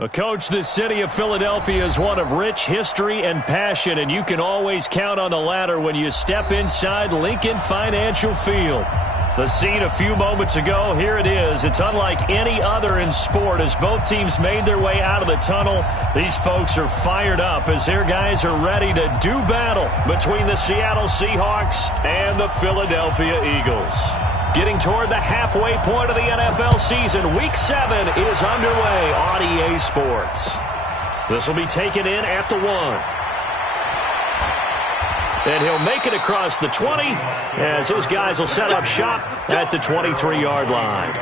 Well, Coach, the city of Philadelphia is one of rich history and passion, and you can always count on the latter when you step inside Lincoln Financial Field. The scene a few moments ago, here it is. It's unlike any other in sport as both teams made their way out of the tunnel. These folks are fired up as their guys are ready to do battle between the Seattle Seahawks and the Philadelphia Eagles. Getting toward the halfway point of the NFL season, Week 7 is underway on EA Sports. This will be taken in at the 1. And he'll make it across the 20 as his guys will set up shop at the 23-yard line.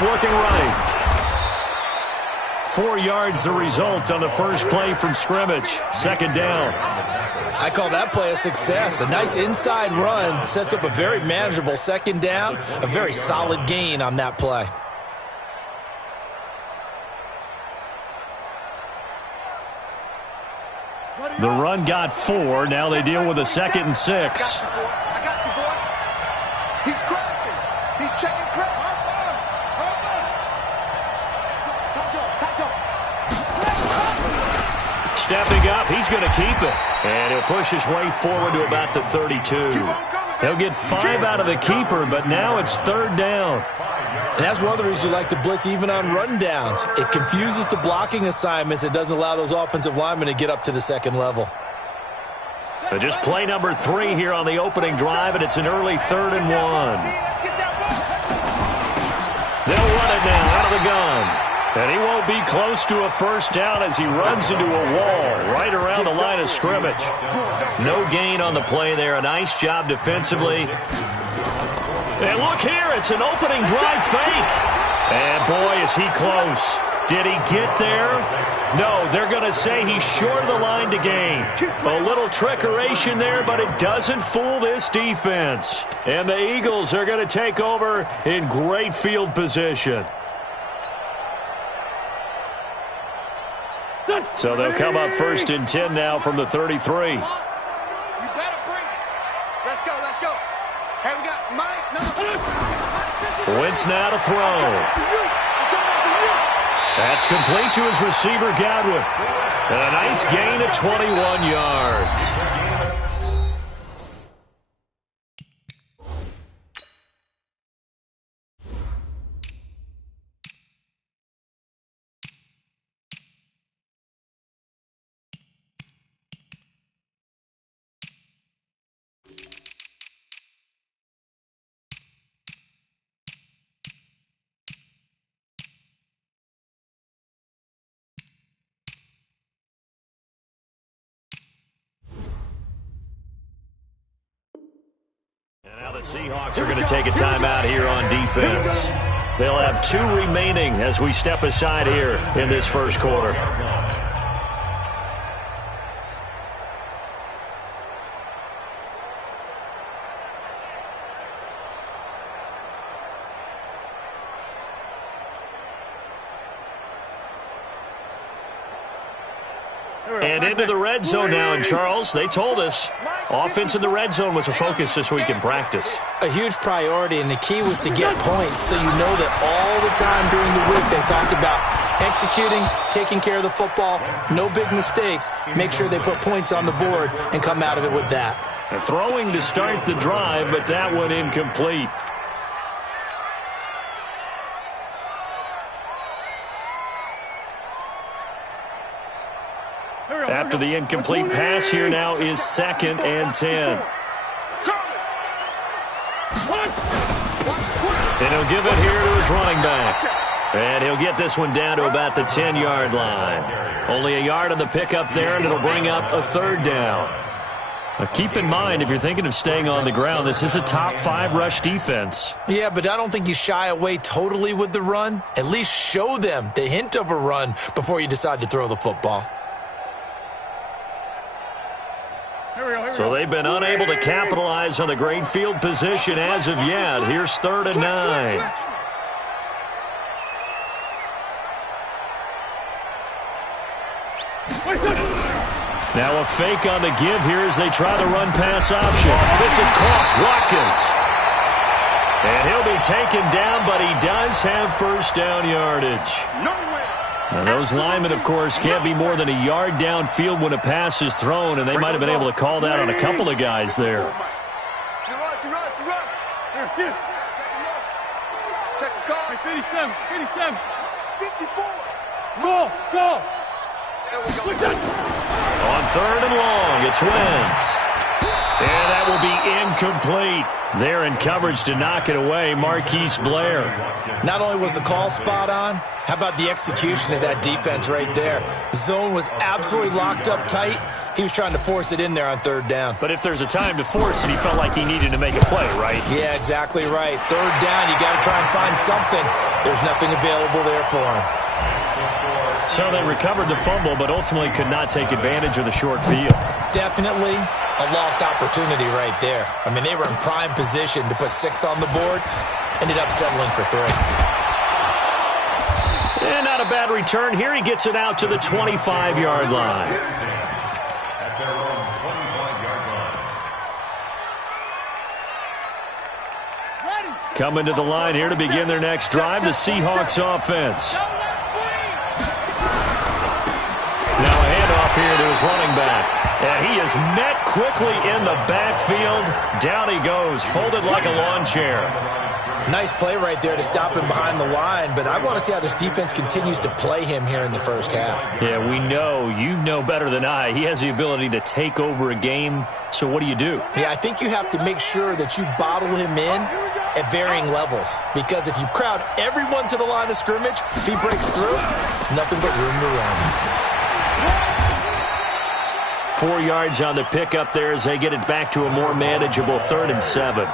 Working right. 4 yards the result on the first play from scrimmage. Second down. I call that play a success. A nice inside run sets up a very manageable second down. A very solid gain on that play. The run got 4. Now they deal with a 2nd and 6. I got you, boy. He's crashing. He's checking crash. Stepping up, he's going to keep it. And he'll push his way forward to about the 32. He'll get 5 out of the keeper, but now it's 3rd down. And that's one of the reasons you like to blitz even on run downs. It confuses the blocking assignments. It doesn't allow those offensive linemen to get up to the second level. So just play number 3 here on the opening drive, and it's an early 3rd and 1. They'll run it now out of the gun. And he won't be close to a first down as he runs into a wall right around the line of scrimmage. No gain on the play there. A nice job defensively. And look here, it's an opening drive fake. And boy, is he close. Did he get there? No, they're going to say he's short of the line to gain. A little trickeration there, but it doesn't fool this defense. And the Eagles are going to take over in great field position. So they'll come up 1st and 10 now from the 33. You better bring it. Let's go, let's go. Hey, we got Mike. No. Wentz now to throw. That's complete to his receiver, Godwin. And a nice gain of 21 yards. The Seahawks are going to take a timeout here on defense. They'll have 2 remaining as we step aside here in this first quarter. And into the red zone now, and Charles, they told us offense in the red zone was a focus this week in practice. A huge priority, and the key was to get points, so you know that all the time during the week they talked about executing, taking care of the football, no big mistakes, make sure they put points on the board and come out of it with that. Throwing to start the drive, but that one incomplete. After the incomplete pass, here now is 2nd and 10. And he'll give it here to his running back. And he'll get this one down to about the 10-yard line. Only a yard on the pickup there, and it'll bring up a 3rd down. Now keep in mind, if you're thinking of staying on the ground, this is a top 5 rush defense. Yeah, but I don't think you shy away totally with the run. At least show them the hint of a run before you decide to throw the football. So they've been unable to capitalize on the great field position as of yet. Here's 3rd and 9. Now a fake on the give here as they try the run-pass option. This is caught. Watkins. And he'll be taken down, but he does have first down yardage. Now those linemen, of course, can't be more than a yard downfield when a pass is thrown, and they might have been able to call that on a couple of guys there. Check the car. 57, 57. 54. Go. There we go. On 3rd and long, it's Wentz. And that will be incomplete. There in coverage to knock it away, Marquise Blair. Not only was the call spot on, how about the execution of that defense right there? The zone was absolutely locked up tight. He was trying to force it in there on 3rd down. But if there's a time to force it, he felt like he needed to make a play, right? Yeah, exactly right. 3rd down, you got to try and find something. There's nothing available there for him. So they recovered the fumble, but ultimately could not take advantage of the short field. Definitely a lost opportunity right there. I mean, they were in prime position to put 6 on the board. Ended up settling for 3. And not a bad return here. He gets it out to the 25-yard line. Coming to the line here to begin their next drive, the Seahawks offense. Now a handoff here to his running back. And he is met quickly in the backfield. Down he goes, folded like a lawn chair. Nice play right there to stop him behind the line, but I want to see how this defense continues to play him here in the first half. Yeah, we know. You know better than I. He has the ability to take over a game, so what do you do? Yeah, I think you have to make sure that you bottle him in at varying levels, because if you crowd everyone to the line of scrimmage, if he breaks through, there's nothing but room to run. 4 yards on the pickup there as they get it back to a more manageable 3rd and 7.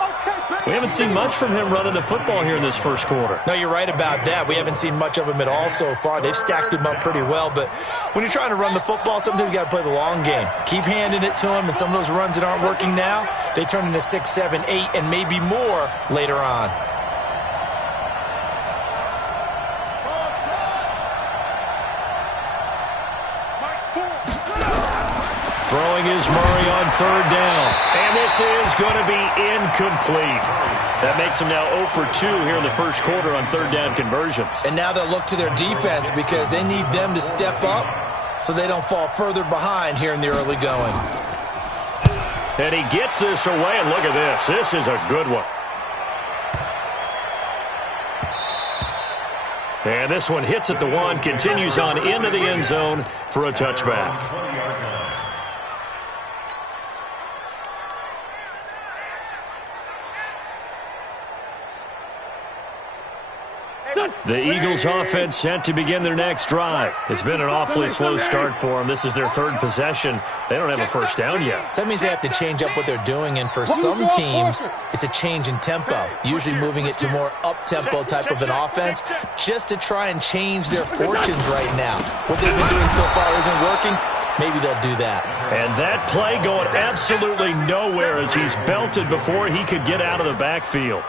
We haven't seen much from him running the football here in this first quarter. No, you're right about that. We haven't seen much of him at all so far. They've stacked him up pretty well, but when you're trying to run the football, sometimes you got to play the long game. Keep handing it to him, and some of those runs that aren't working now, they turn into 6, 7, 8, and maybe more later on. Throwing is Murray on 3rd down. And this is going to be incomplete. That makes him now 0 for 2 here in the first quarter on 3rd down conversions. And now they'll look to their defense because they need them to step up so they don't fall further behind here in the early going. And he gets this away, and look at this. This is a good one. And this one hits at the 1, continues on into the end zone for a touchback. The Eagles offense set to begin their next drive. It's been an awfully slow start for them. This is their 3rd possession. They don't have a first down yet. So that means they have to change up what they're doing, and for some teams, it's a change in tempo, usually moving it to more up-tempo type of an offense just to try and change their fortunes right now. What they've been doing so far isn't working. Maybe they'll do that. And that play going absolutely nowhere as he's belted before he could get out of the backfield.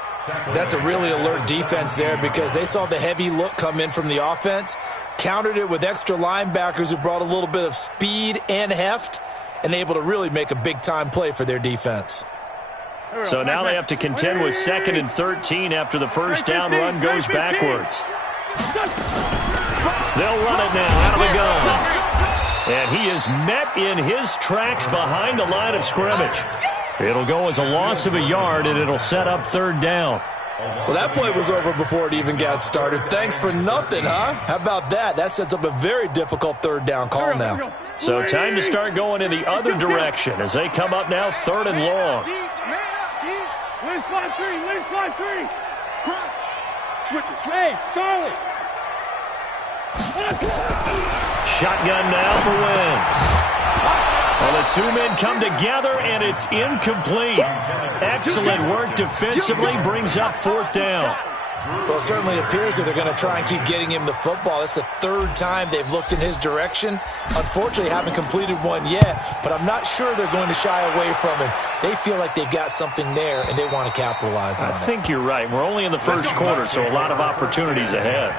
That's a really alert defense there because they saw the heavy look come in from the offense, countered it with extra linebackers who brought a little bit of speed and heft, and able to really make a big-time play for their defense. So now they have to contend with 2nd and 13 after the first down run goes backwards. They'll run it now out of the gun. And he is met in his tracks behind the line of scrimmage. It'll go as a loss of a yard, and it'll set up 3rd down. Well, that play was over before it even got started. Thanks for nothing, huh? How about that? That sets up a very difficult 3rd down call now. So time to start going in the other direction as they come up now 3rd and long. Win 5-3, win 5-3. Crunch. Switch it. Hey, Charlie. Shotgun now for Wentz. Well, the 2 men come together, and it's incomplete. Excellent work defensively, brings up 4th down. Well, it certainly appears that they're going to try and keep getting him the football. That's the third time they've looked in his direction. Unfortunately, haven't completed one yet, but I'm not sure they're going to shy away from him. They feel like they've got something there, and they want to capitalize on it. I think you're right. We're only in the first quarter, so a lot of opportunities ahead.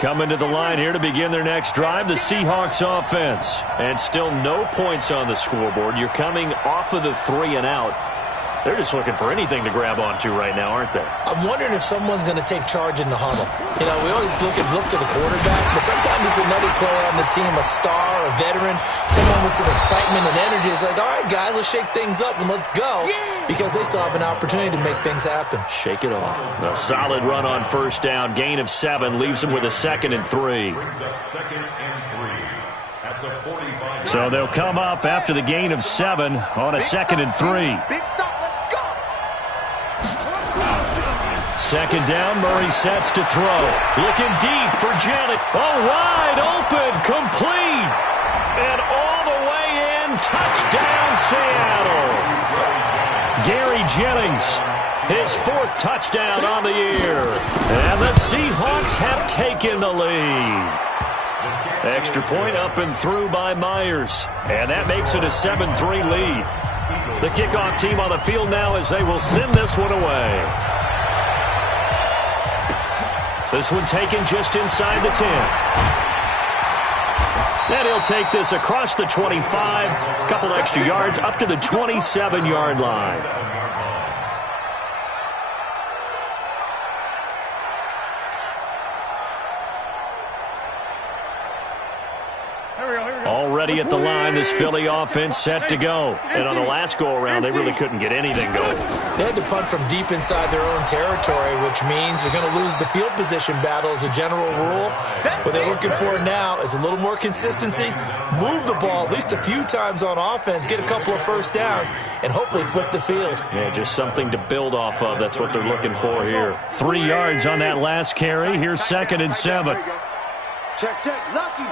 Coming to the line here to begin their next drive, the Seahawks offense. And still no points on the scoreboard. You're coming off of the 3 and out. They're just looking for anything to grab onto right now, aren't they? I'm wondering if someone's going to take charge in the huddle. You know, we always look to the quarterback, but sometimes it's another player on the team, a star, a veteran, someone with some excitement and energy. It's like, all right, guys, let's shake things up and let's go, because they still have an opportunity to make things happen. Shake it off. A solid run on first down. Gain of 7 leaves them with a 2nd and 3. So they'll come up after the gain of 7 on a 2nd and 3. Big stop. Let's go. 2nd down, Murray sets to throw. Looking deep for Jennings. Oh, wide open, complete. And all the way in, touchdown Seattle. Gary Jennings, his 4th touchdown on the year. And the Seahawks have taken the lead. Extra point up and through by Myers. And that makes it a 7-3 lead. The kickoff team on the field now as they will send this one away. This one taken just inside the 10. And he'll take this across the 25. Couple extra yards up to the 27-yard line. Already at the line, this Philly offense set to go. And on the last go-around, they really couldn't get anything going. They had to punt from deep inside their own territory, which means they're going to lose the field position battle as a general rule. What they're looking for now is a little more consistency, move the ball at least a few times on offense, get a couple of first downs, and hopefully flip the field. Yeah, just something to build off of. That's what they're looking for here. 3 yards on that last carry. Here's 2nd and 7. Check. Lucky.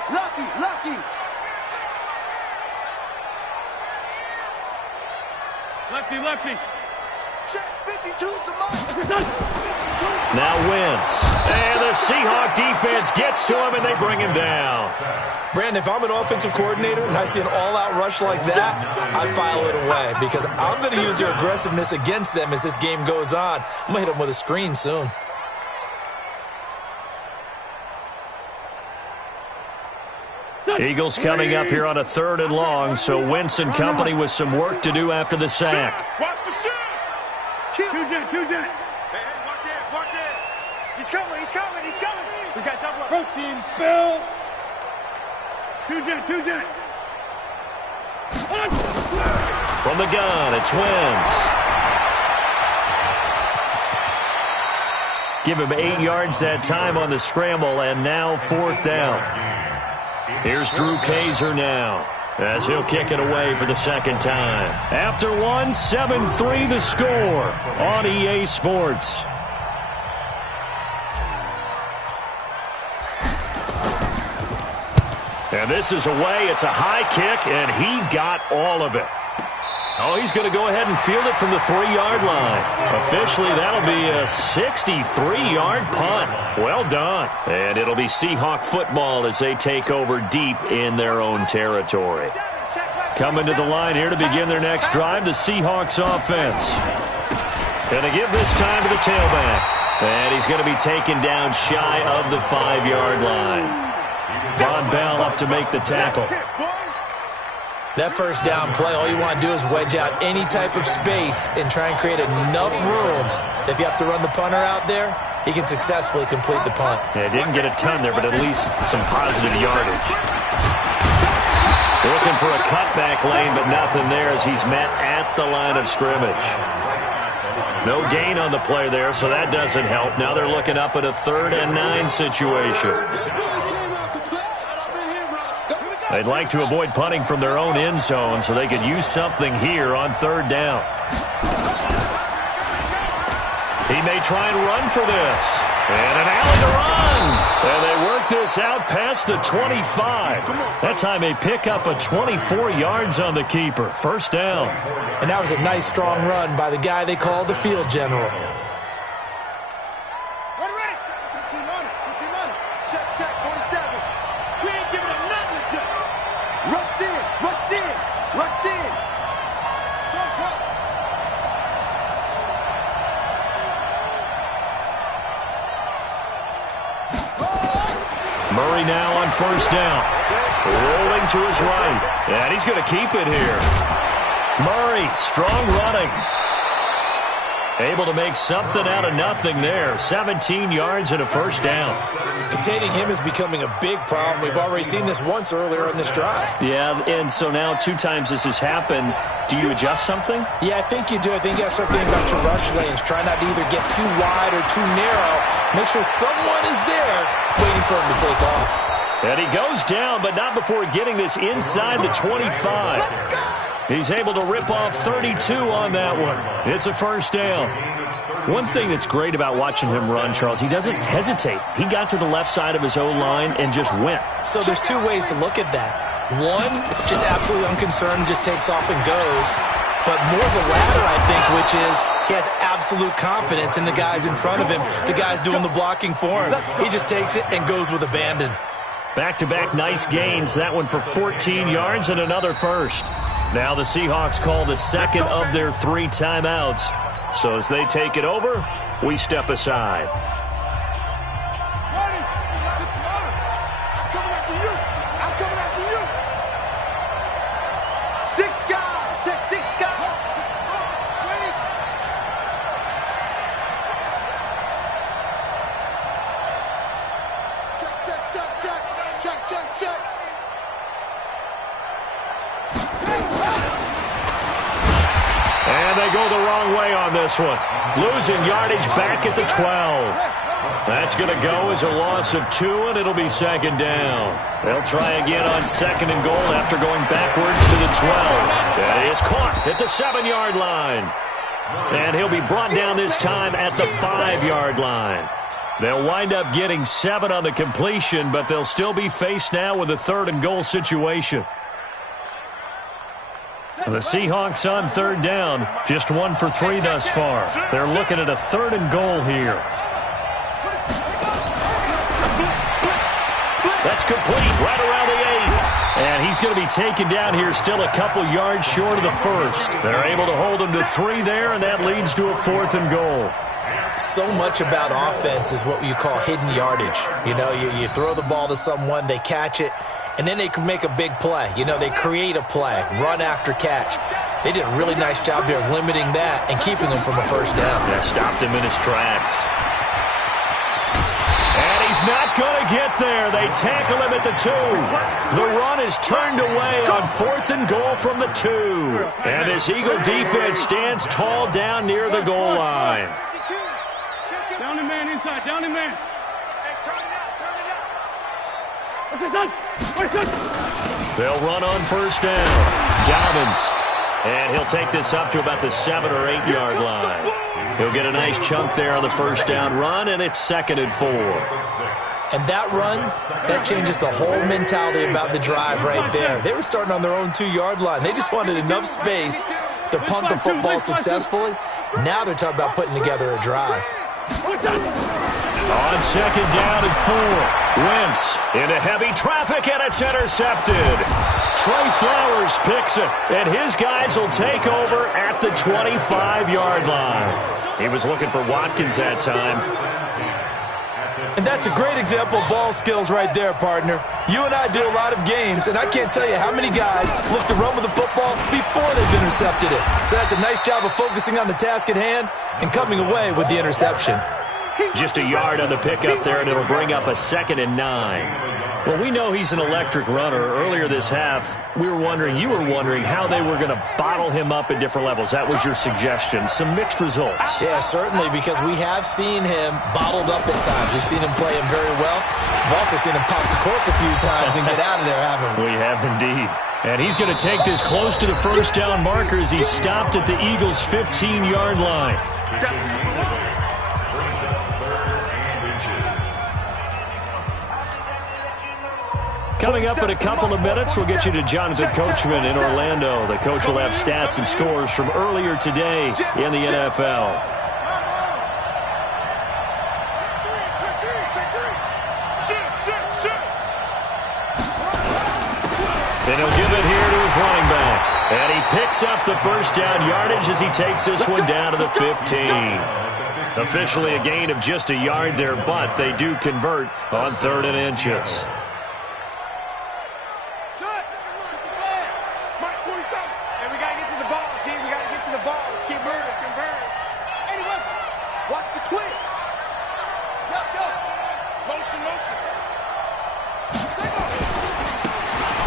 Lefty. Check. 52's the mark. Now Wentz. And the Seahawk defense gets to him, and they bring him down. Brandon, if I'm an offensive coordinator and I see an all-out rush like that, I file it away because I'm going to use their aggressiveness against them as this game goes on. I'm going to hit them with a screen soon. Eagles coming up here on a 3rd and long, so Wentz and company with some work to do after the sack. Watch the shot. Two jet. Hey, watch it. He's coming. We got double up. Protein spill. Two jet. From the gun, it's Wentz. Give him 8 yards that time on the scramble, and now 4th down. Here's Drew Kaiser now as he'll kick it away for the 2nd time. After one, 7-3 the score on EA Sports. And this is away. It's a high kick, and he got all of it. Oh, he's going to go ahead and field it from the 3-yard line. Officially, that'll be a 63-yard punt. Well done. And it'll be Seahawk football as they take over deep in their own territory. Coming to the line here to begin their next drive, the Seahawks offense. Going to give this time to the tailback. And he's going to be taken down shy of the 5-yard line. Von Bell up to make the tackle. That first down play, all you want to do is wedge out any type of space and try and create enough room that if you have to run the punter out there, he can successfully complete the punt. Yeah, didn't get a ton there, but at least some positive yardage. Looking for a cutback lane, but nothing there as he's met at the line of scrimmage. No gain on the play there, so that doesn't help. Now they're looking up at a 3rd and 9 situation. They'd like to avoid punting from their own end zone so they could use something here on 3rd down. He may try and run for this. And an alley to run. And they work this out past the 25. That time they pick up a 24 yards on the keeper. First down. And that was a nice, strong run by the guy they call the field general. Ready. 15 on it. Check, 47. We ain't giving him nothing to do. Rush in. Trump. Murray now on first down. Rolling to his right. And he's going to keep it here. Murray, strong running. Able to make something out of nothing there. 17 yards and a first down. Containing him is becoming a big problem. We've already seen this once earlier in this drive. Yeah, and so now 2 times this has happened. Do you adjust something? Yeah, I think you do. I think you got to start thinking about your rush lanes. Try not to either get too wide or too narrow. Make sure someone is there waiting for him to take off. And he goes down, but not before getting this inside the 25. He's able to rip off 32 on that one. It's a first down. One thing that's great about watching him run, Charles, he doesn't hesitate. He got to the left side of his O-line and just went. So there's 2 ways to look at that. One, just absolutely unconcerned, just takes off and goes. But more the latter, I think, which is he has absolute confidence in the guys in front of him, the guys doing the blocking for him. He just takes it and goes with abandon. Back-to-back nice gains. That one for 14 yards and another first. Now the Seahawks call the second of their 3 timeouts. So as they take it over, we step aside. Ready. I'm coming after you. 6 guys. Check 6 guys. Wait. Check. And they go the wrong way on this one. Losing yardage back at the 12. That's going to go as a loss of 2, and it'll be second down. They'll try again on second and goal after going backwards to the 12. And he is caught at the 7-yard line. And he'll be brought down this time at the 5-yard line. They'll wind up getting 7 on the completion, but they'll still be faced now with a 3rd and goal situation. The Seahawks on 3rd down, just 1 for 3 thus far. They're looking at a 3rd and goal here. That's complete right around the 8. And he's going to be taken down here still a couple yards short of the first. They're able to hold him to 3 there, and that leads to a 4th and goal. So much about offense is what you call hidden yardage. You know, you throw the ball to someone, they catch it, and then they can make a big play. You know, they create a play, run after catch. They did a really nice job here of limiting that and keeping him from a first down. That stopped him in his tracks. And he's not going to get there. They tackle him at the 2. The run is turned away on 4th and goal from the 2. And this Eagle defense stands tall down near the goal line. Down the man inside. Down the man. Hey, turn it out. What's this on? They'll run on first down. Dobbins. And he'll take this up to about the 7 or 8 yard line. He'll get a nice chunk there on the first down run, and it's 2nd and 4. And that run, that changes the whole mentality about the drive right there. They were starting on their own 2-yard line. They just wanted enough space to punt the football successfully. Now they're talking about putting together a drive. On 2nd down and 4. Wentz into heavy traffic, and it's intercepted. Trey Flowers picks it, and his guys will take over at the 25-yard line. He was looking for Watkins that time. And that's a great example of ball skills right there, partner. You and I do a lot of games, and I can't tell you how many guys look to run with the football before they've intercepted it. So that's a nice job of focusing on the task at hand and coming away with the interception. Just a yard on the pickup there, and it'll bring up a 2nd and 9. Well, we know he's an electric runner. Earlier this half, you were wondering how they were going to bottle him up at different levels. That was your suggestion. Some mixed results. Yeah, certainly, because we have seen him bottled up at times. We've seen him play him very well. We've also seen him pop the cork a few times and get out of there, haven't we? We have indeed. And he's going to take this close to the first down marker as he stopped at the Eagles' 15-yard line. Coming up in a couple of minutes, we'll get you to Jonathan Coachman in Orlando. The coach will have stats and scores from earlier today in the NFL. And he'll give it here to his running back. And he picks up the first down yardage as he takes this one down to the 15. Officially a gain of just a yard there, but they do convert on 3rd and inches.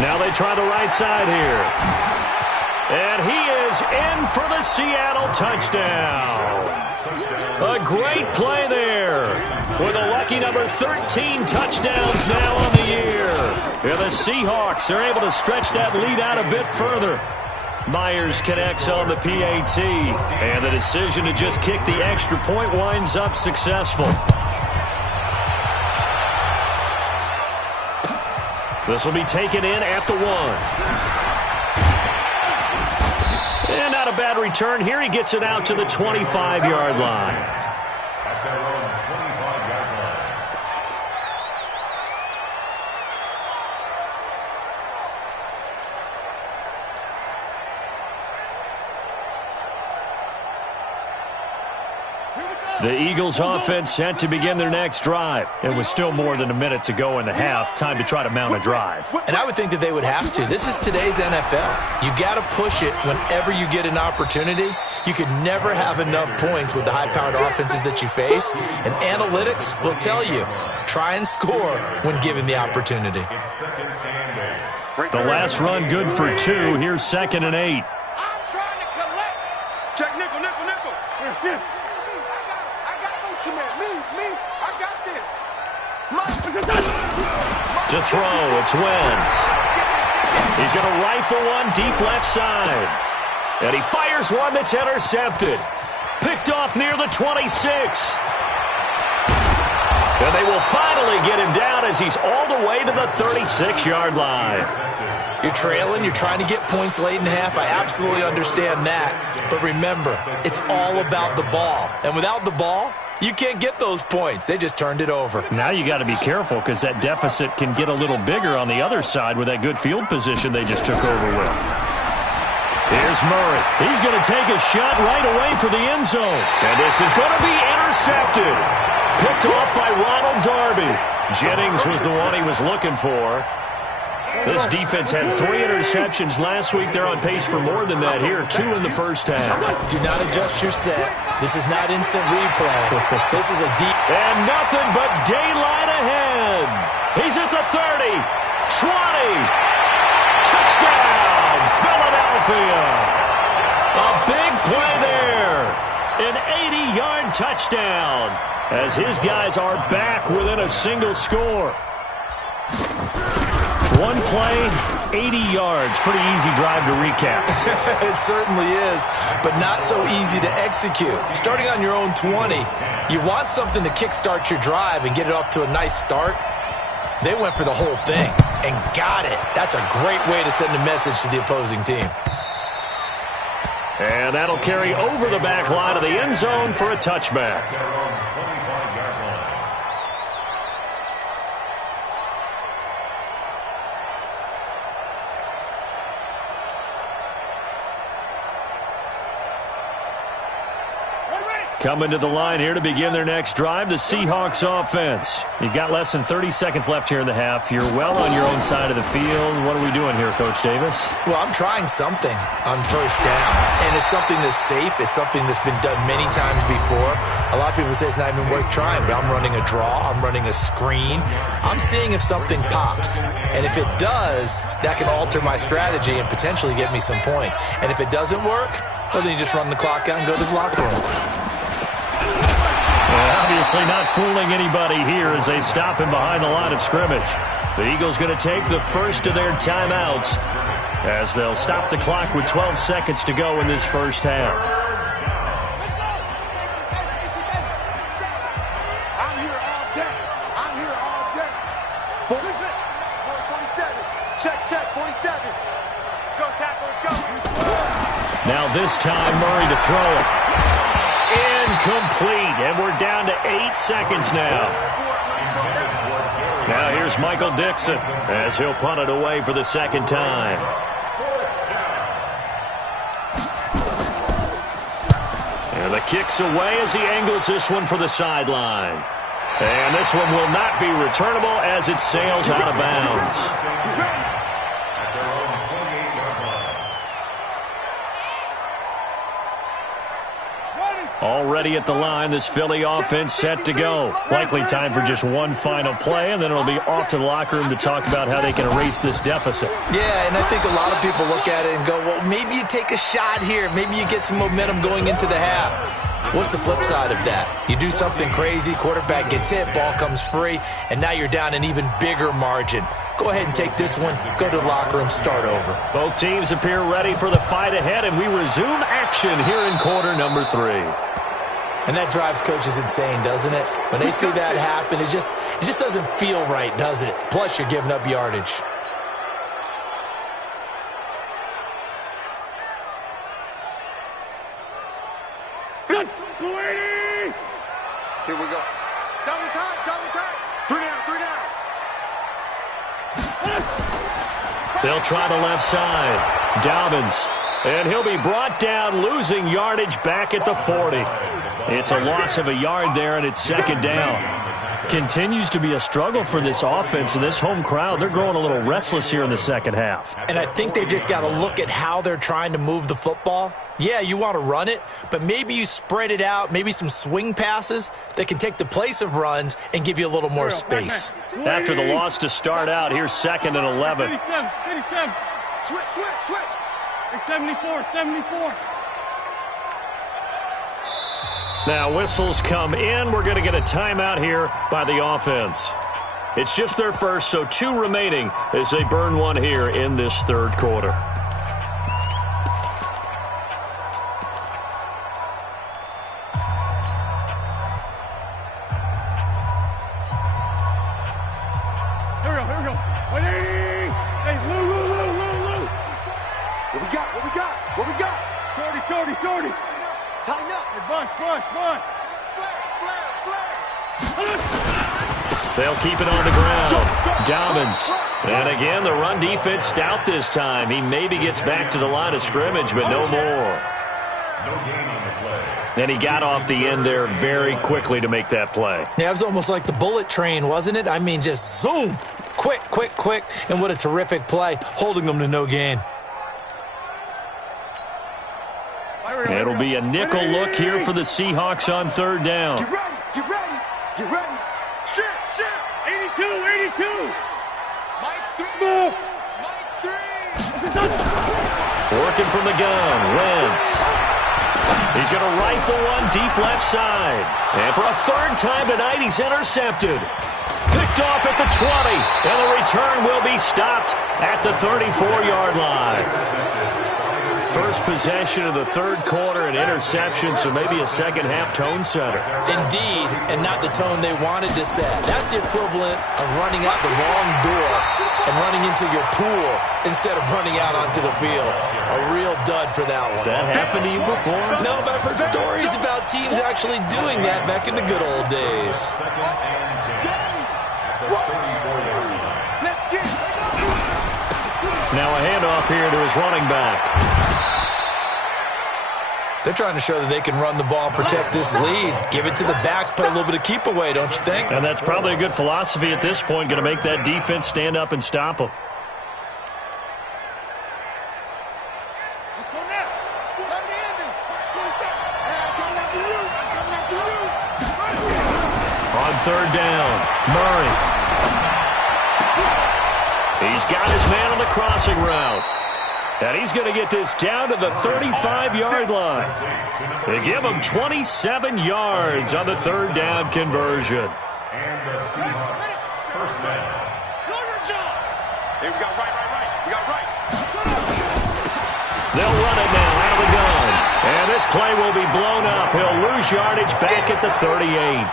Now they try the right side here. And he is in for the Seattle touchdown. A great play there. With a lucky number 13 touchdowns now on the year. And the Seahawks are able to stretch that lead out a bit further. Myers connects on the PAT. And the decision to just kick the extra point winds up successful. This will be taken in at the 1. And not a bad return here. He gets it out to the 25-yard line. The Eagles offense set to begin their next drive. It was still more than a minute to go in the half. Time to try to mount a drive. And I would think that they would have to. This is today's NFL. You got to push it whenever you get an opportunity. You could never have enough points with the high-powered offenses that you face. And analytics will tell you, try and score when given the opportunity. The last run good for 2. Here's 2nd and 8. I'm trying to collect. Check nickel, nickel, nickel. I got this. To throw, it's Wentz. He's going to rifle one deep left side. And he fires one that's intercepted. Picked off near the 26. And they will finally get him down as he's all the way to the 36-yard line. You're trailing. You're trying to get points late in half. I absolutely understand that. But remember, it's all about the ball. And without the ball, you can't get those points. They just turned it over. Now you got to be careful because that deficit can get a little bigger on the other side with that good field position they just took over with. Here's Murray. He's going to take a shot right away for the end zone. And this is going to be intercepted. Picked off by Ronald Darby. Jennings was the one he was looking for. This defense had 3 interceptions last week. They're on pace for more than that here. 2 in the first half. Do not adjust your set. This is not instant replay. This is a deep... And nothing but daylight ahead. He's at the 30, 20. Touchdown, Philadelphia. A big play there. An 80-yard touchdown as his guys are back within a single score. One play, 80 yards. Pretty easy drive to recap. It certainly is, but not so easy to execute. Starting on your own 20, you want something to kickstart your drive and get it off to a nice start. They went for the whole thing and got it. That's a great way to send a message to the opposing team. And that'll carry over the back line of the end zone for a touchback. Coming to the line here to begin their next drive, the Seahawks offense. You've got less than 30 seconds left here in the half. You're well on your own side of the field. What are we doing here, Coach Davis? Well, I'm trying something on first down, and it's something that's safe. It's something that's been done many times before. A lot of people say it's not even worth trying, but I'm running a draw. I'm running a screen. I'm seeing if something pops, and if it does, that can alter my strategy and potentially get me some points. And if it doesn't work, well, then you just run the clock out and go to the locker room. Obviously not fooling anybody here as they stop him behind the line of scrimmage. The Eagles going to take the first of their timeouts as they'll stop the clock with 12 seconds to go in this first half. I'm here all day. 447. Now this time, Murray to throw it. Incomplete, and we're down to 8 seconds now. Now here's Michael Dixon as he'll punt it away for the second time. And the kick's away as he angles this one for the sideline. And this one will not be returnable as it sails out of bounds. Already at the line, this Philly offense set to go. Likely time for just one final play, and then it'll be off to the locker room to talk about how they can erase this deficit. Yeah, and I think a lot of people look at it and go, well, maybe you take a shot here. Maybe you get some momentum going into the half. What's the flip side of that? You do something crazy, quarterback gets hit, ball comes free, and now you're down an even bigger margin. Go ahead and take this one, go to the locker room, start over. Both teams appear ready for the fight ahead, and we resume action here in quarter number 3. And that drives coaches insane, doesn't it? When they see that happen, it just doesn't feel right, does it? Plus, you're giving up yardage. Good. Here we go. Double time, double time. 3 down, 3 down. They'll try the left side. Dobbins. And he'll be brought down, losing yardage back at the 40. It's a loss of a yard there, and it's second down. Continues to be a struggle for this offense and this home crowd. They're growing a little restless here in the second half. And I think they've just got to look at how they're trying to move the football. Yeah, you want to run it, but maybe you spread it out, maybe some swing passes that can take the place of runs and give you a little more space. After the loss to start out, here's 2nd and 11. 87. Switch. 74. Now whistles come in. We're going to get a timeout here by the offense. It's just their first, so 2 remaining as they burn one here in this third quarter. Here we go. Wait. Hey, Lou. What we got? 40. Tighten up. Hey, bunch. Flare. They'll keep it on the ground. Dobbins. And again, the run defense stout this time. He maybe gets back to the line of scrimmage, but no more. And he got off the end there very quickly to make that play. Yeah, it was almost like the bullet train, wasn't it? I mean, just zoom. Quick. And what a terrific play, holding them to no gain. It'll be a nickel look here for the Seahawks on third down. Get ready. Shift. 82. Mike 3. Working from the gun, Wentz. He's going to rifle one deep left side. And for a third time tonight, he's intercepted. Picked off at the 20, and the return will be stopped at the 34-yard line. First possession of the third quarter, an interception, so maybe a second-half tone setter. Indeed, and not the tone they wanted to set. That's the equivalent of running out the wrong door and running into your pool instead of running out onto the field. A real dud for that one. Has that happened to you before? No, but I've heard stories about teams actually doing that back in the good old days. Now a handoff here to his running back. They're trying to show that they can run the ball and protect this lead. Give it to the backs, play a little bit of keep away, don't you think? And that's probably a good philosophy at this point, going to make that defense stand up and stop them. Let's go now. Come to Andy. I'm coming after you. On third down, Murray. He's got his man on the crossing route. And he's going to get this down to the 35-yard line. They give him 27 yards on the third down conversion. And the Seahawks first down. Hey, we got right. They'll run it now out of the gun. And this play will be blown up. He'll lose yardage back at the 38.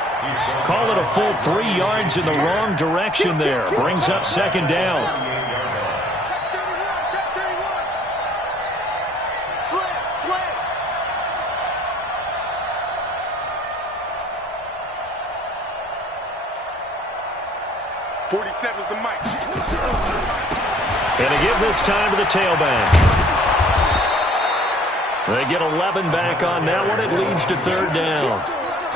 Call it a full 3 yards in the wrong direction there. Brings up second down. Slam. 47's the mic. And to give this time to the tailback. They get 11 back on that one. It leads to third down.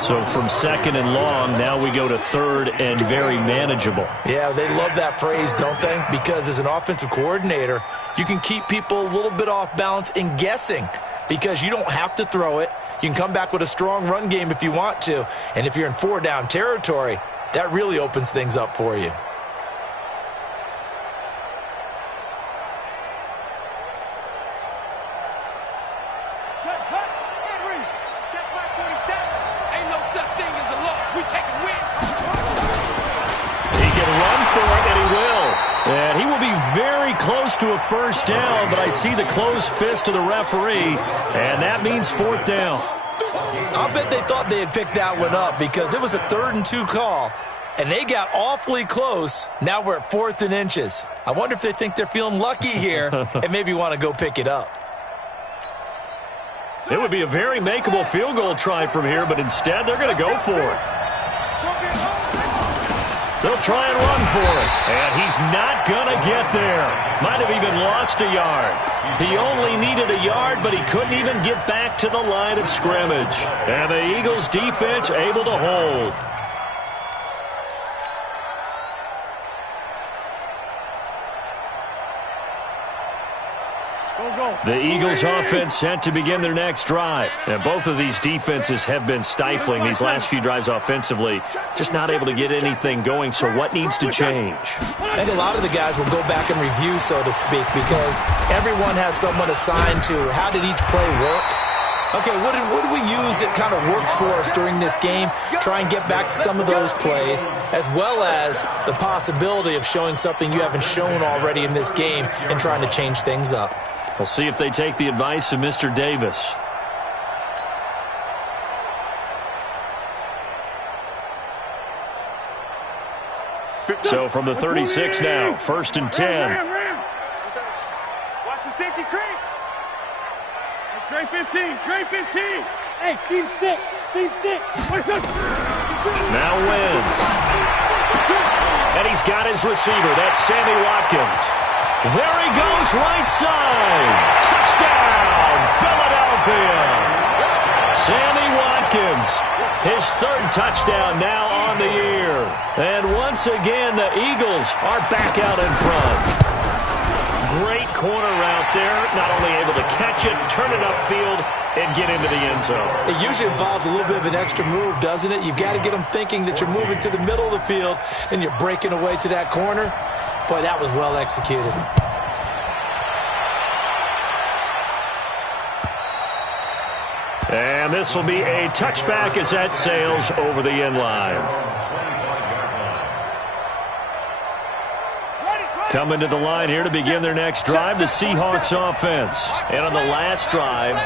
So from second and long, now we go to third and very manageable. Yeah, they love that phrase, don't they? Because as an offensive coordinator, you can keep people a little bit off balance in guessing because you don't have to throw it. You can come back with a strong run game if you want to. And if you're in four-down territory, that really opens things up for you. And he will be very close to a first down, but I see the closed fist of the referee, and that means fourth down. I'll bet they thought they had picked that one up because it was a 3rd and 2 call, and they got awfully close. Now we're at 4th and inches. I wonder if they think they're feeling lucky here and maybe want to go pick it up. It would be a very makeable field goal try from here, but instead they're going to go for it. They'll try and run for it. And he's not going to get there. Might have even lost a yard. He only needed a yard, but he couldn't even get back to the line of scrimmage. And the Eagles defense able to hold. The Eagles offense set to begin their next drive. And both of these defenses have been stifling these last few drives offensively. Just not able to get anything going, so what needs to change? I think a lot of the guys will go back and review, so to speak, because everyone has someone assigned to how did each play work. Okay, what did we use that kind of worked for us during this game? Try and get back to some of those plays, as well as the possibility of showing something you haven't shown already in this game and trying to change things up. We'll see if they take the advice of Mr. Davis. So from the 36 now, 1st and 10. Watch the safety creep. Trey 15, Trey 15. Hey, team 6, team 6. Now wins. And he's got his receiver. That's Sammy Watkins. There he goes, right side. Touchdown, Philadelphia. Sammy Watkins, his 3rd touchdown now on the year. And once again, the Eagles are back out in front. Great corner route there. Not only able to catch it, turn it upfield, and get into the end zone. It usually involves a little bit of an extra move, doesn't it? You've got to get them thinking that you're moving to the middle of the field and you're breaking away to that corner. Boy, that was well executed. And this will be a touchback as that sails over the end line. Coming to the line here to begin their next drive, the Seahawks offense. And on the last drive,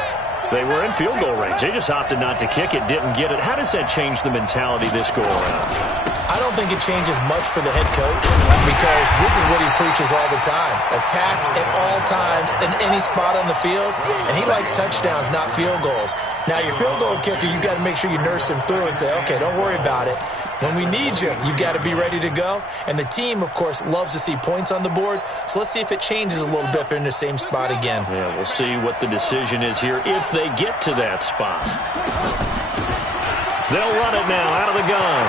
they were in field goal range. They just opted not to kick it, didn't get it. How does that change the mentality this go around? I don't think it changes much for the head coach because this is what he preaches all the time. Attack at all times in any spot on the field, and he likes touchdowns, not field goals. Now, your field goal kicker, you've got to make sure you nurse him through and say, okay, don't worry about it. When we need you, you've got to be ready to go. And the team, of course, loves to see points on the board. So let's see if it changes a little bit if they're in the same spot again. Yeah, we'll see what the decision is here if they get to that spot. They'll run it now out of the gun.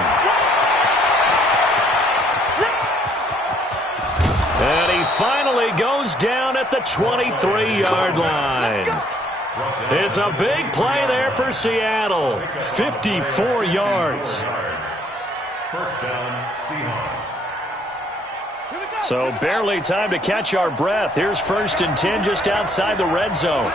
And he finally goes down at the 23-yard line. It's a big play there for Seattle. 54 yards. First down, Seahawks. So barely time to catch our breath. Here's 1st and 10 just outside the red zone.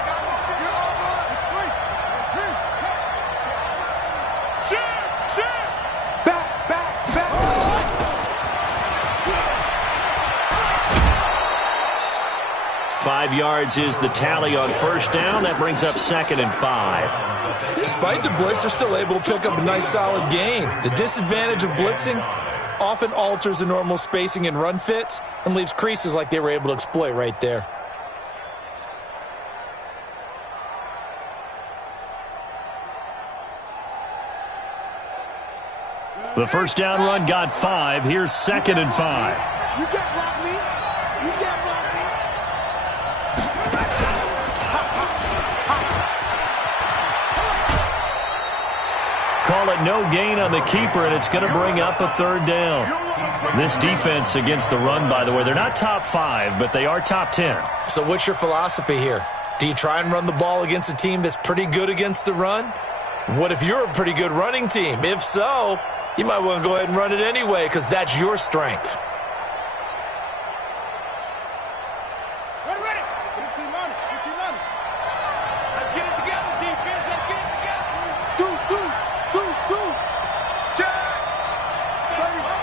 5 yards is the tally on 1st down. That brings up 2nd and 5. Despite the blitz, they're still able to pick up a nice solid gain. The disadvantage of blitzing often alters the normal spacing and run fits and leaves creases like they were able to exploit right there. The first down run got 5. Here's 2nd and 5. You can't block me. You can't block me. Call it no gain on the keeper, and it's going to bring up a 3rd down. This defense against the run, by the way, they're not top 5, but they are top 10. So what's your philosophy here? Do you try and run the ball against a team that's pretty good against the run? What if you're a pretty good running team? If so, you might want to go ahead and run it anyway because that's your strength. Ready. Put your team on it. Put your team on it. Let's get it together, defense. Let's get it together. Deuce. Check. 30.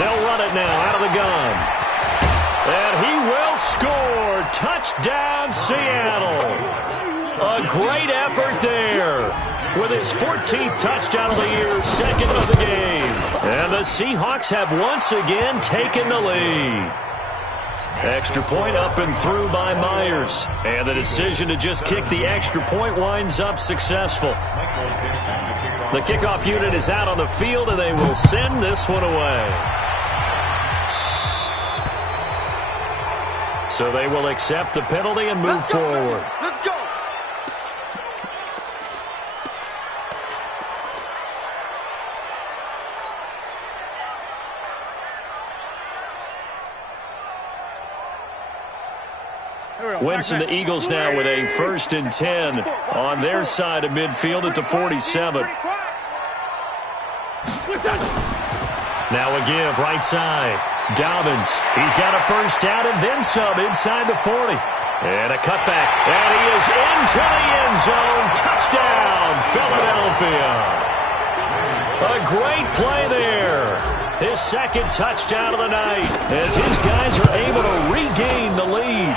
They'll run it now out of the gun. And he will score. Touchdown, Seattle. A great effort there. With his 14th touchdown of the year, 2nd of the game. And the Seahawks have once again taken the lead. Extra point up and through by Myers. And the decision to just kick the extra point winds up successful. The kickoff unit is out on the field, and they will send this one away. So they will accept the penalty and move forward. Let's go. Wentz and the Eagles now with a 1st and 10 on their side of midfield at the 47. Now a give right side. Dobbins, he's got a 1st down and then some inside the 40. And a cutback. And he is into the end zone. Touchdown, Philadelphia. A great play there. His 2nd touchdown of the night as his guys are able to regain the lead.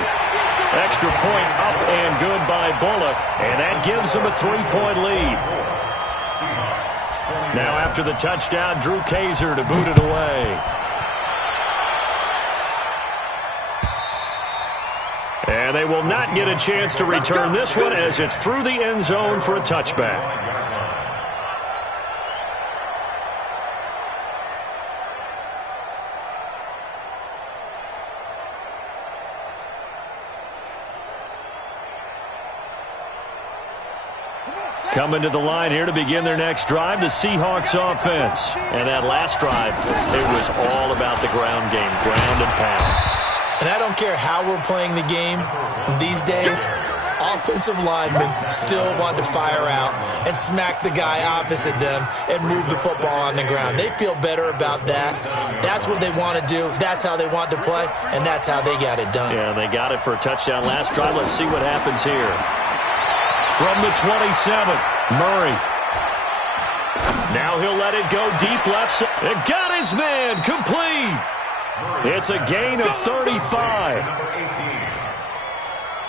Extra point up and good by Bullock, and that gives them a 3-point lead. Now after the touchdown, Drew Kaiser to boot it away. And they will not get a chance to return this one as it's through the end zone for a touchback. Coming to the line here to begin their next drive, the Seahawks offense. And that last drive, it was all about the ground game, ground and pound. And I don't care how we're playing the game these days, offensive linemen still want to fire out and smack the guy opposite them and move the football on the ground. They feel better about that. That's what they want to do. That's how they want to play, and that's how they got it done. Yeah, they got it for a touchdown last drive. Let's see what happens here. From the 27, Murray. Now he'll let it go deep left side. And got his man complete. It's a gain of 35.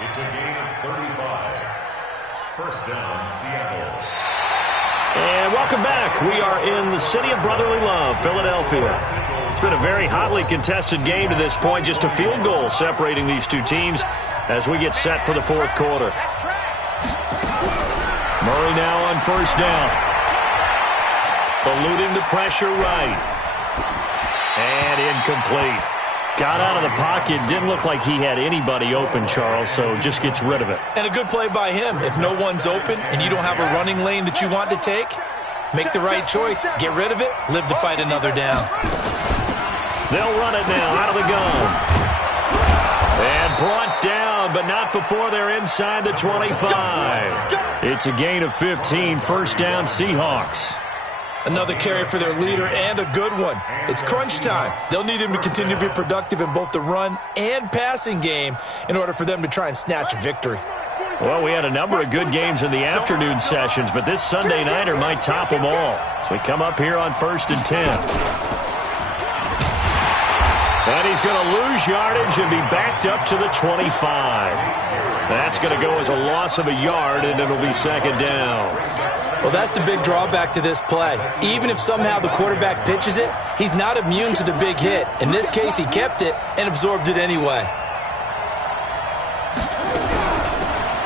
It's a gain of 35. 1st down, Seattle. And welcome back. We are in the city of brotherly love, Philadelphia. It's been a very hotly contested game to this point. Just a field goal separating these two teams as we get set for the 4th quarter. Murray now on 1st down. Eluding the pressure right. And incomplete. Got out of the pocket. Didn't look like he had anybody open, Charles, so just gets rid of it. And a good play by him. If no one's open and you don't have a running lane that you want to take, make the right choice. Get rid of it. Live to fight another down. They'll run it now out of the gun. And brought down, but not before they're inside the 25. It's a gain of 15, 1st down Seahawks. Another carry for their leader and a good one. It's crunch time. They'll need him to continue to be productive in both the run and passing game in order for them to try and snatch a victory. Well, we had a number of good games in the afternoon sessions, but this Sunday nighter might top them all. So we come up here on 1st and 10. And he's going to lose yardage and be backed up to the 25. That's going to go as a loss of a yard, and it'll be 2nd down. Well, that's the big drawback to this play. Even if somehow the quarterback pitches it, he's not immune to the big hit. In this case, he kept it and absorbed it anyway.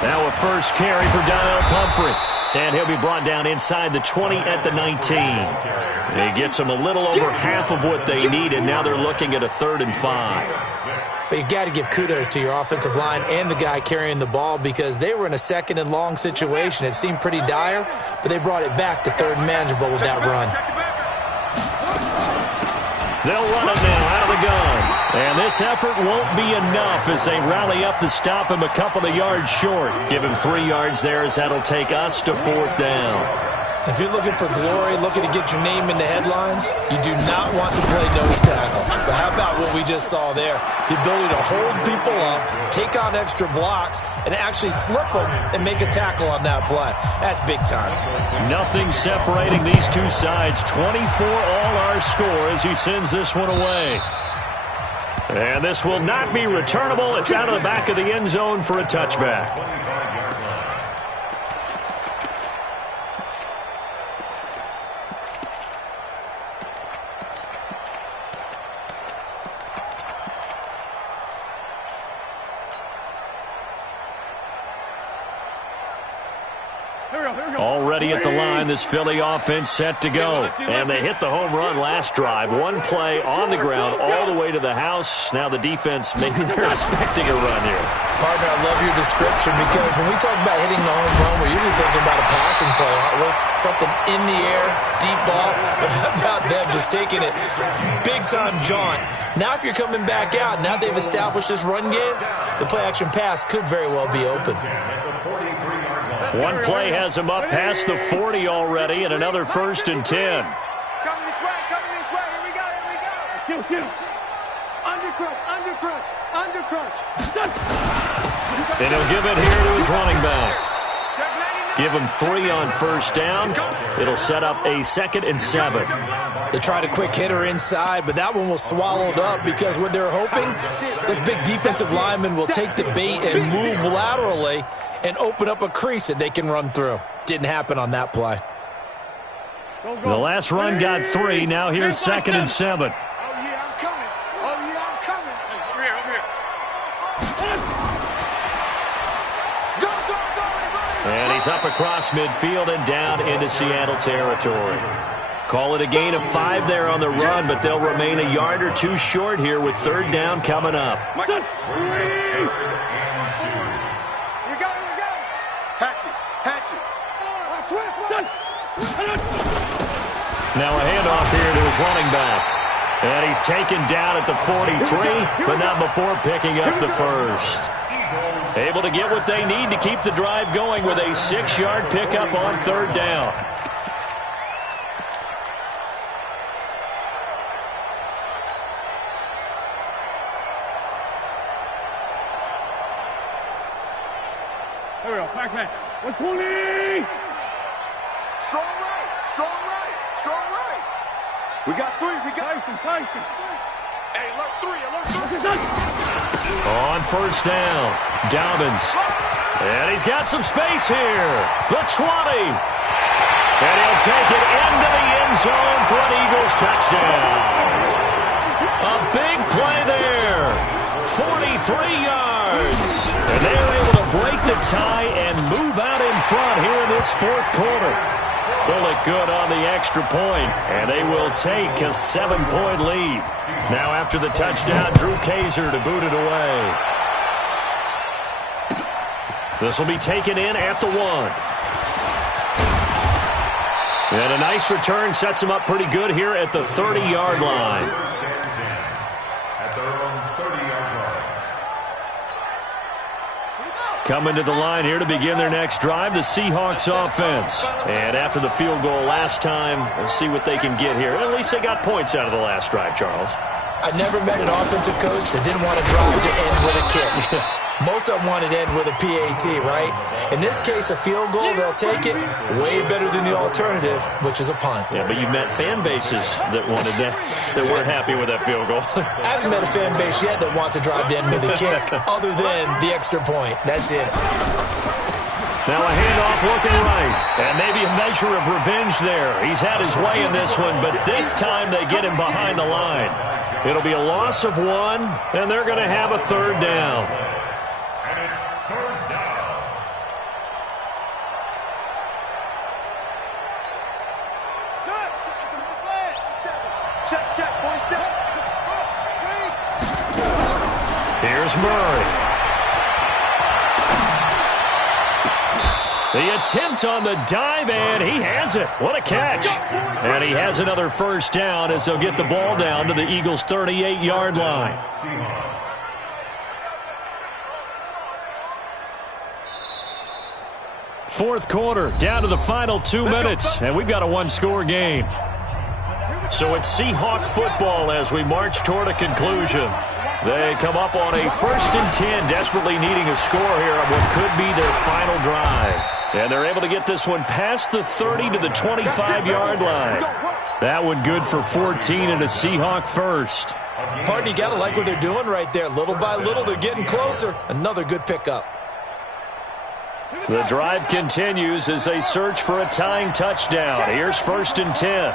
Now a first carry for Donnell Pumphrey. And he'll be brought down inside the 20 at the 19. He gets them a little over half of what they need, and now they're looking at a 3rd and 5. But you got to give kudos to your offensive line and the guy carrying the ball because they were in a 2nd and long situation. It seemed pretty dire, but they brought it back to 3rd and manageable with that run. They'll run it now out of the gun. And this effort won't be enough as they rally up to stop him a couple of yards short. Give him 3 yards there as that'll take us to 4th down. If you're looking for glory, looking to get your name in the headlines, you do not want to play nose tackle. But how about what we just saw there? The ability to hold people up, take on extra blocks, and actually slip them and make a tackle on that play. That's big time. Nothing separating these two sides. 24 all our score as he sends this one away. And this will not be returnable. It's out of the back of the end zone for a touchback. Already at the line, this Philly offense set to go. And they hit the home run last drive. One play on the ground all the way to the house. Now the defense, maybe they're expecting a run here. Partner, I love your description because when we talk about hitting the home run, we're usually thinking about a passing play, aren't we? Something in the air, deep ball. But how about them just taking it big-time jaunt? Now if you're coming back out, now they've established this run game, the play-action pass could very well be open. One play has him up past the 40 already, and another 1st and 10. Coming this way, here we go. Kill. Under crunch. And he'll give it here to his running back. Give him 3 on 1st down. It'll set up a 2nd and 7. They tried a quick hitter inside, but that one was swallowed up because what they're hoping, those big defensive linemen will take the bait and move laterally and open up a crease that they can run through. Didn't happen on that play. The last run got 3. Now here's 2nd and 7. Oh, yeah, I'm coming. Over here. Go. And he's up across midfield and down into Seattle territory. Call it a gain of 5 there on the run, but they'll remain a yard or 2 short here with 3rd down coming up. Now a handoff here to his running back. And he's taken down at the 43, but not before picking up the 1st. Able to get what they need to keep the drive going with a 6-yard pickup on 3rd down. Here we go. Back man. 120. Strong right. We got 3. Tyson. Hey, alert 3. On 1st down, Dobbins. And he's got some space here. The 20. And he'll take it into the end zone for an Eagles touchdown. A big play there. 43 yards. And they're able to break the tie and move out in front here in this 4th quarter. Bullet good on the extra point, and they will take a 7-point lead. Now after the touchdown, Drew Kaiser to boot it away. This will be taken in at the 1. And a nice return sets him up pretty good here at the 30-yard line. At their own 30-yard line. Coming to the line here to begin their next drive, the Seahawks offense. And after the field goal last time, we'll see what they can get here. At least they got points out of the last drive, Charles. I never met an offensive coach that didn't want to drive to end with a kick. Most of them wanted to end with a PAT, right? In this case, a field goal, they'll take it way better than the alternative, which is a punt. Yeah, but you've met fan bases that wanted that weren't happy with that field goal. I haven't met a fan base yet that wants to drive to end with a kick, other than the extra point. That's it. Now a handoff looking right, and maybe a measure of revenge there. He's had his way in this one, but this time they get him behind the line. It'll be a loss of 1, and they're going to have a 3rd down. Here's Murray. The attempt on the dive, and he has it. What a catch. And he has another first down as they'll get the ball down to the Eagles' 38-yard line. Fourth quarter, down to the final 2 minutes, and we've got a one-score game. So it's Seahawk football as we march toward a conclusion. They come up on a 1st and 10, desperately needing a score here on what could be their final drive. And they're able to get this one past the 30 to the 25-yard line. That one good for 14 and a Seahawk first. Pardon, you got to like what they're doing right there. Little by little, they're getting closer. Another good pickup. The drive continues as they search for a tying touchdown. Here's 1st and 10.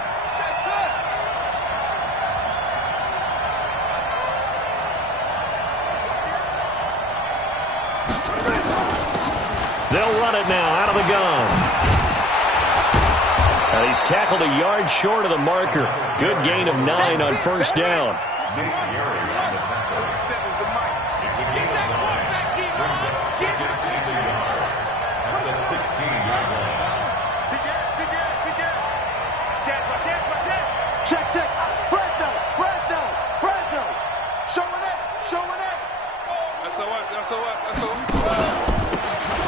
They'll run it now out of the gun. And he's tackled a yard short of the marker. Good gain of 9 on 1st down. Check. Fresno. Showing it. SOS.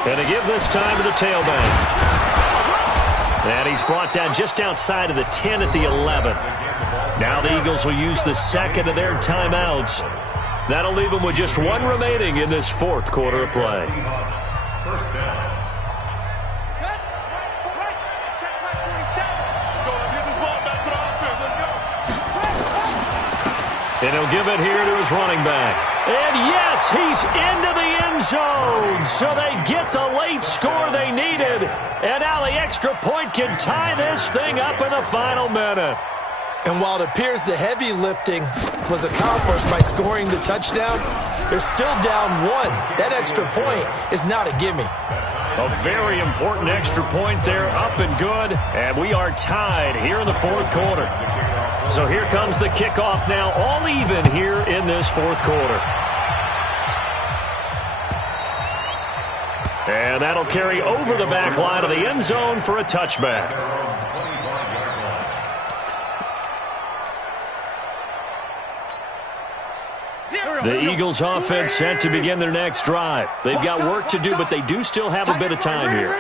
And they give this time to the tailback. And he's brought down just outside of the 10 at the 11. Now the Eagles will use the second of their timeouts. That'll leave them with just one remaining in this fourth quarter of play. First down. And he'll give it here to his running back. And yes, he's into the end zone. So they get the late score they needed. And now the extra point can tie this thing up in the final minute. And while it appears the heavy lifting was accomplished by scoring the touchdown, they're still down 1. That extra point is not a gimme. A very important extra point there, up and good. And we are tied here in the fourth quarter. So here comes the kickoff now, all even here in this fourth quarter. And that'll carry over the back line of the end zone for a touchback. The Eagles offense set to begin their next drive. They've got work to do, but they do still have a bit of time here.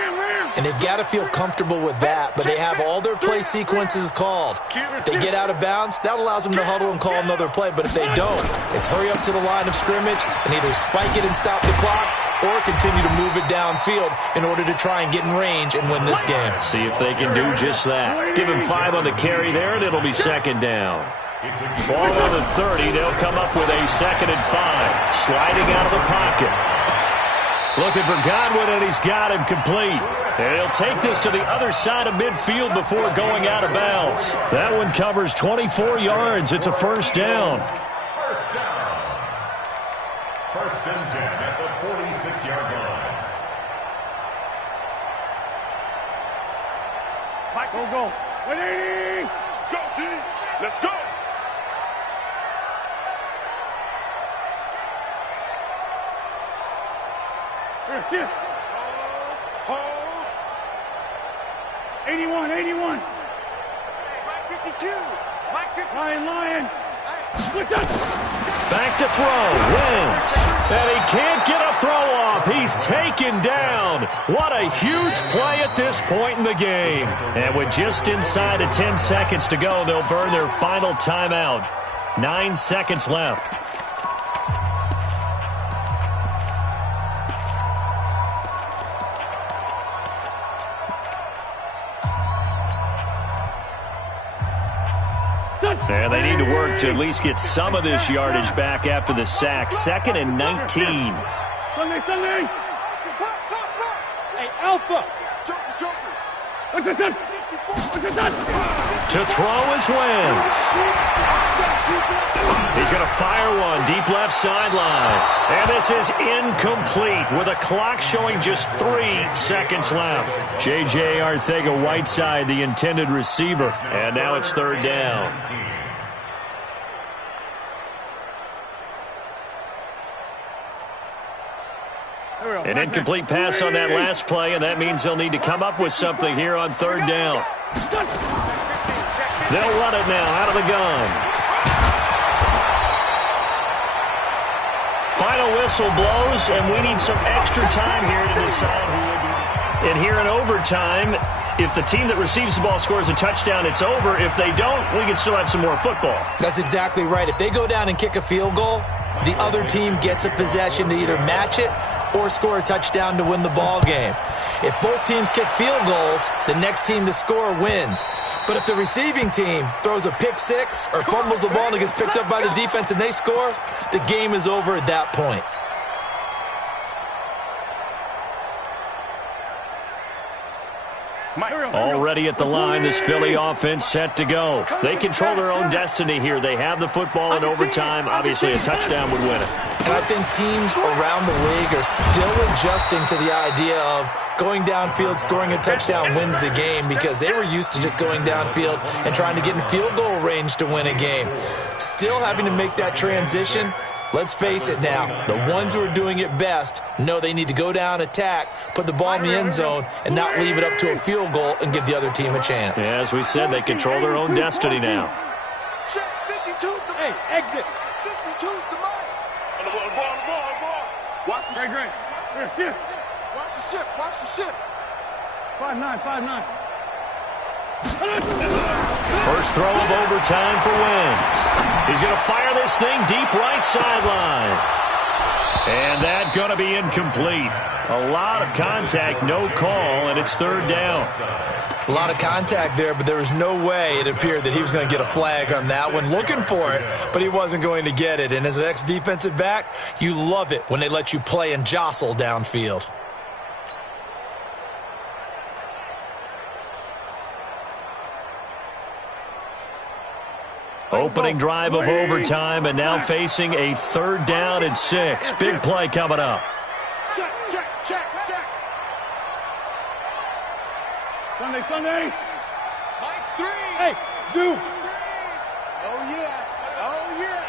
And they've got to feel comfortable with that, but they have all their play sequences called. If they get out of bounds, that allows them to huddle and call another play, but if they don't, it's hurry up to the line of scrimmage and either spike it and stop the clock or continue to move it downfield in order to try and get in range and win this game. See if they can do just that. Give him 5 on the carry there, and it'll be second down. Ball on the 30, they'll come up with a 2nd and 5. Sliding out of the pocket. Looking for Godwin, and he's got him complete. And he'll take this to the other side of midfield before going out of bounds. That one covers 24 yards. It's a first down. First down. 1st and 10 at the 46-yard line. Go. 180. Let's go, D. Let's go. Here. Hold. 81. Mike 52. Lion. Back to throw. Wins. And he can't get a throw off. He's taken down. What a huge play at this point in the game. And with just inside of 10 seconds to go, they'll burn their final timeout. 9 seconds left. And they need to work to at least get some of this yardage back after the sack. 2nd and 19. Sunday. Hey, Alpha. What's this son? To throw is Wentz. He's going to fire one deep left sideline. And this is incomplete with a clock showing just 3 seconds left. J.J. Arcega-Whiteside, the intended receiver. And now it's 3rd down. An incomplete pass on that last play, and that means they'll need to come up with something here on third down. They'll run it now out of the gun. Final whistle blows, and we need some extra time here to decide who will be. And here in overtime, if the team that receives the ball scores a touchdown, it's over. If they don't, we can still have some more football. That's exactly right. If they go down and kick a field goal, the other team gets a possession to either match it or score a touchdown to win the ball game. If both teams kick field goals, the next team to score wins. But if the receiving team throws a pick six or fumbles the ball and it gets picked up by the defense and they score, the game is over at that point. Already at the line, this Philly offense set to go. They control their own destiny here. They have the football in overtime. Obviously, a touchdown would win it. And I think teams around the league are still adjusting to the idea of going downfield, scoring a touchdown wins the game, because they were used to just going downfield and trying to get in field goal range to win a game. Still having to make that transition. Let's face it now, the ones who are doing it best know they need to go down, attack, put the ball in the end zone, and not leave it up to a field goal and give the other team a chance. Yeah, as we said, they control their own destiny now. Check 52's the Hey, exit. 52's the mine. On the ball. Watch the Great. Shift. Watch the ship. 5-9. First throw of overtime for Wentz. He's going to fire this thing deep right sideline. And that's going to be incomplete. A lot of contact, no call, and it's third down. A lot of contact there, but there was no way it appeared that he was going to get a flag on that one. Looking for it, but he wasn't going to get it. And as an ex-defensive back, you love it when they let you play and jostle downfield. Opening drive of overtime, and now facing a third down and 6. Big play coming up. Check. Sunday. Mike 3. Hey, Zoo. Oh, yeah.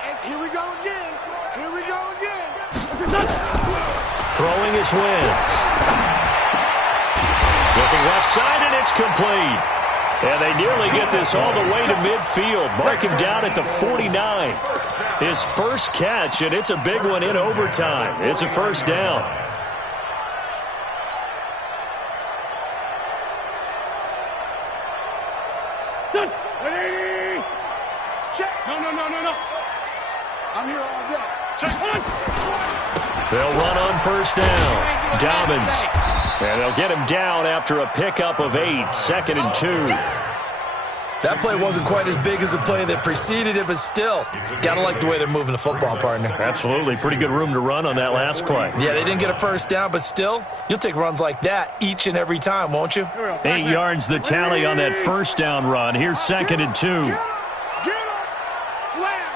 And here we go again. Throwing his Wentz. Looking left side, and it's complete. And they nearly get this all the way to midfield. Mark him down at the 49. His first catch, and it's a big one in overtime. It's a first down. Ready? Check. No. I'm here all day. Check. They'll run on first down. Dobbins. And they'll get him down after a pickup of 8. 2nd and 2. That play wasn't quite as big as the play that preceded it, but still, gotta like the way they're moving the football, partner. Absolutely. Pretty good room to run on that last play. Yeah, they didn't get a first down, but still, you'll take runs like that each and every time, won't you? 8 yards the tally on that first down run. Here's 2nd and 2. Get him. Slam.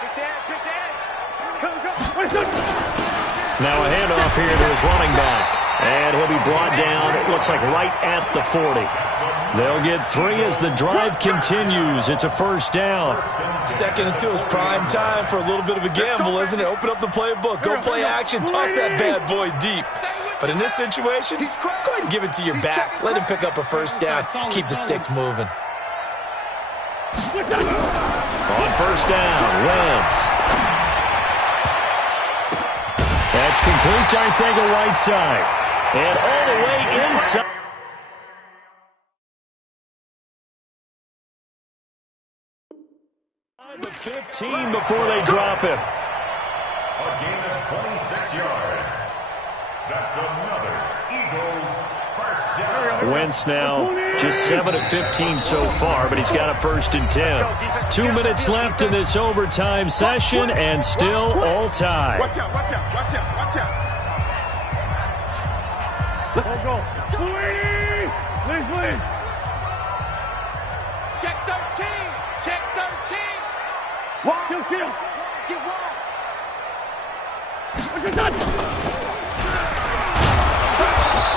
Pick the edge. Now a handoff here to his running back. And he'll be brought down, it looks like right at the 40. They'll get 3 as the drive continues. It's a first down. 2nd and 2 is prime time for a little bit of a gamble, isn't it? Open up the playbook, go play action, toss that bad boy deep. But in this situation, go ahead and give it to your back. Let him pick up a first down. Keep the sticks moving. On first down, Wentz. That's complete to Arthega Whiteside. And all the way inside. The 15 before they drop him. A gain of 26 yards. That's another Eagles first down. Wentz now just 7 of 15 so far, but he's got a 1st and 10. 2 minutes left in this overtime session, and still all tied. Watch out. Go. Please. Check 13. Kill. Get wall.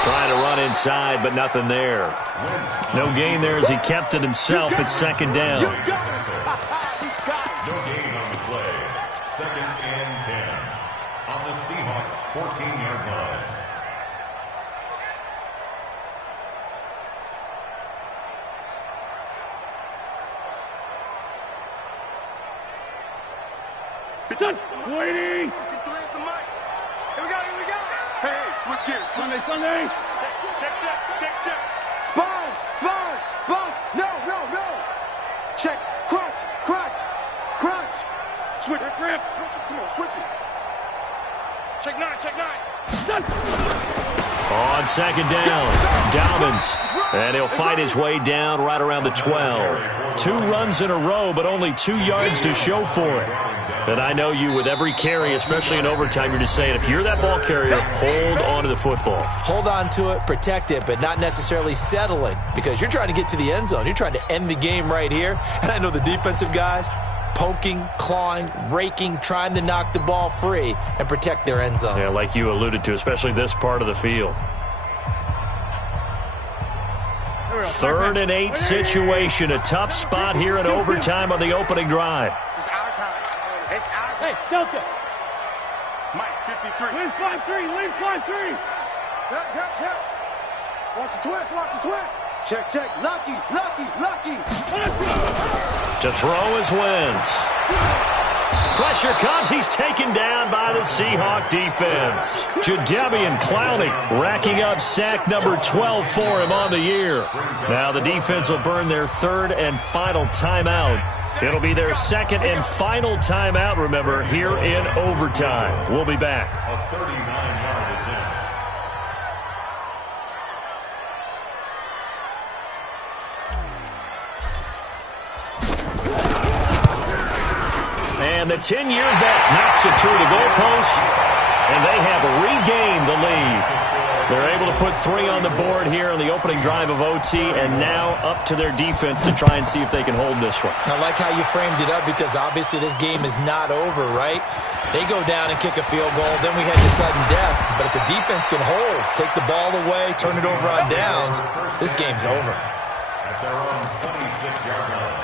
Trying to run inside, but nothing there. No gain there as he kept it himself at 2nd down. No gain on the play. 2nd and 10. on the Seahawks' 14-yard line. Done. Waiting. Here we go. Hey, switch gears. Sunday. Check. Sponge. No. Check. Crunch. Switch. Rip. Come on, switch it. Check nine. Done. On second down, Dobbins. And he'll fight his way down right around the 12. 2 runs in a row, but only 2 yards to show for it. And I know you, with every carry, especially in overtime, you're just saying, if you're that ball carrier, hold on to the football. Hold on to it, protect it, but not necessarily settle it, because you're trying to get to the end zone. You're trying to end the game right here. And I know the defensive guys, poking, clawing, raking, trying to knock the ball free and protect their end zone. Yeah, like you alluded to, especially this part of the field. 3rd and 8 situation, a tough spot here in overtime on the opening drive. It's our time. Hey, Delta. Mike, 53. Leave 5-3. Yep. Watch the twist. Check. Lucky. To throw his wins. Pressure comes. He's taken down by the Seahawk defense. Jadeveon Clowney racking up sack number 12 for him on the year. Now the defense will burn their 3rd and final timeout. It'll be their 2nd and final timeout, remember, here in overtime. We'll be back. A 39-yard attempt. And the 10-year vet knocks it through the goalpost, and they have regained the lead. They're able to put 3 on the board here on the opening drive of OT, and now up to their defense to try and see if they can hold this one. I like how you framed it up, because obviously this game is not over, right? They go down and kick a field goal, then we head to sudden death. But if the defense can hold, take the ball away, turn it over on downs, this game's over. At their own 26-yard line.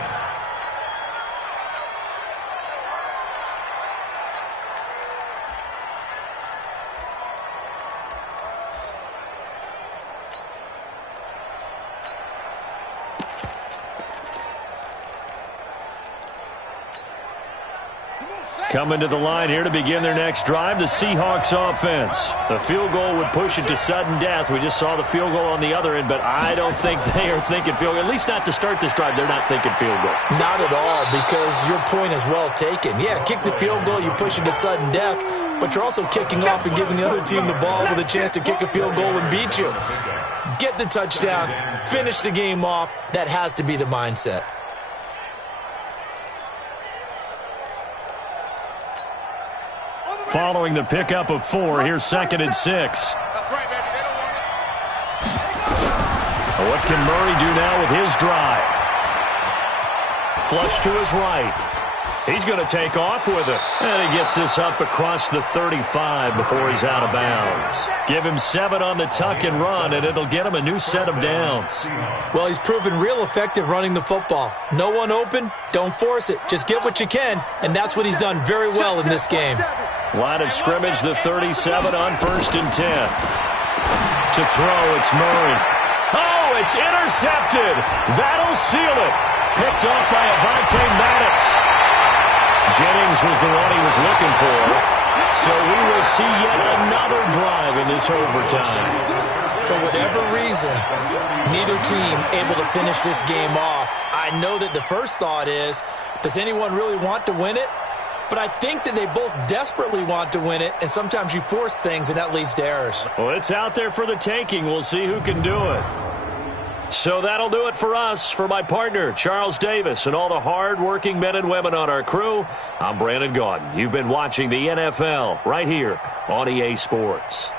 Coming to the line here to begin their next drive, the Seahawks offense. The field goal would push it to sudden death. We just saw the field goal on the other end, but I don't think they are thinking field goal. At least not to start this drive. They're not thinking field goal. Not at all, because your point is well taken. Yeah, kick the field goal, you push it to sudden death, but you're also kicking off and giving the other team the ball with a chance to kick a field goal and beat you. Get the touchdown, finish the game off. That has to be the mindset. Following the pickup of 4, here's 2nd and 6. That's right, baby. They don't want it. What can Murray do now with his drive? Flush to his right. He's going to take off with it. And he gets this up across the 35 before he's out of bounds. Give him 7 on the tuck and run, and it'll get him a new set of downs. Well, he's proven real effective running the football. No one open, don't force it. Just get what you can, and that's what he's done very well in this game. Line of scrimmage, the 37 on 1st and 10. To throw, it's Murray. Oh, it's intercepted. That'll seal it. Picked off by Avonte Maddox. Jennings was the one he was looking for. So we will see yet another drive in this overtime. For whatever reason, neither team able to finish this game off. I know that the first thought is, does anyone really want to win it? But I think that they both desperately want to win it, and sometimes you force things, and that leads to errors. Well, it's out there for the taking. We'll see who can do it. So that'll do it for us. For my partner, Charles Davis, and all the hard-working men and women on our crew, I'm Brandon Gaudin. You've been watching the NFL right here on EA Sports.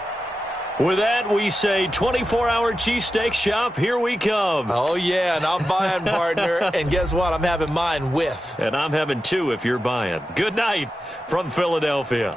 With that, we say 24-hour cheesesteak shop, here we come. Oh, yeah, and I'm buying, partner. And guess what? I'm having mine with. And I'm having 2 if you're buying. Good night from Philadelphia.